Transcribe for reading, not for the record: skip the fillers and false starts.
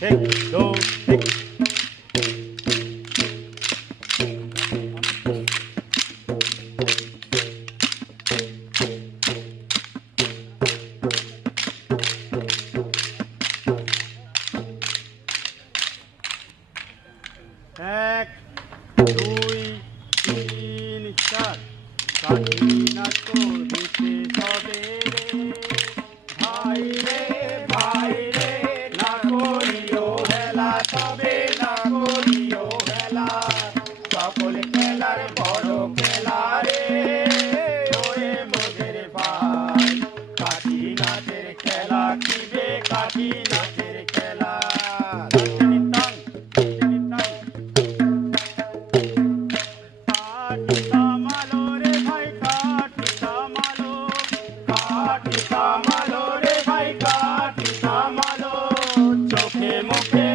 এক দো এক এক দুই তিন চার স্বাধীনতা দিতে হবে রে ভাই রে ভাই রে না করিও হেলা তবে না করিও হেলা সকল খেলার বড় খেলা রে ওরে মোদের ভাই কাঠি নাচের খেলা কিবে কাঠি নাচের খেলা কামালো রে ভাই কামালো রে ভাই কামালো চোখে মুখে